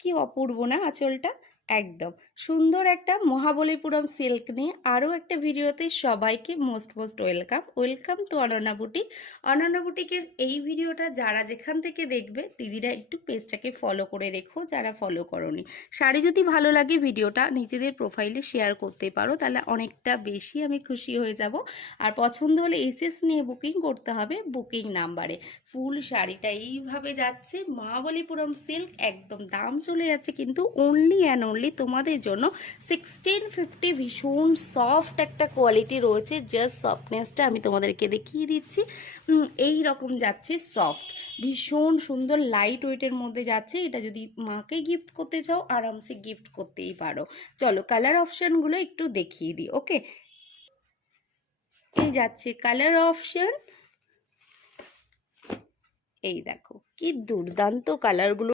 কি অপূর্ব না আঁচলটা? একদম। সুন্দর একটা মহাবলীপুরম সিল্ক নিয়ে আরও একটা ভিডিওতে সবাইকে most welcome. Welcome to Ananya boutique. Ananya বুটিকের এই ভিডিওটা যারা যেখান থেকে দেখবে দিদিরা একটু পেজটাকে ফলো করে রেখো যারা ফলো করোনি। শাড়ি যদি ভালো লাগে ভিডিওটা নিজেদের প্রোফাইলে শেয়ার করতে পারো, তাহলে অনেকটা বেশি আমি খুশি হয়ে যাব। আর পছন্দ হলে এসএস নিয়ে বুকিং করতে হবে বুকিং নাম্বারে। ফুল শাড়িটা এইভাবে যাচ্ছে মহাবলীপুরম সিল্ক, একদম দাম চলে যাচ্ছে কিন্তু অনলি অ্যান্ড অনলি তোমাদের জন্য 1650। ভীষণ সফট একটা কোয়ালিটি রয়েছে, জাস্ট সফটনেসটা আমি তোমাদেরকে দেখিয়ে দিচ্ছি। এই রকম যাচ্ছে সফট, ভীষণ সুন্দর লাইট ওয়েটের মধ্যে যাচ্ছে। এটা যদি মাকে গিফট করতে চাও আরামসে গিফট করতেই পারো। চলো কালার অপশানগুলো একটু দেখিয়ে দিই। ওকে, এই যাচ্ছে কালার অপশান। এই দেখো কি দুর্দান্ত কালারগুলো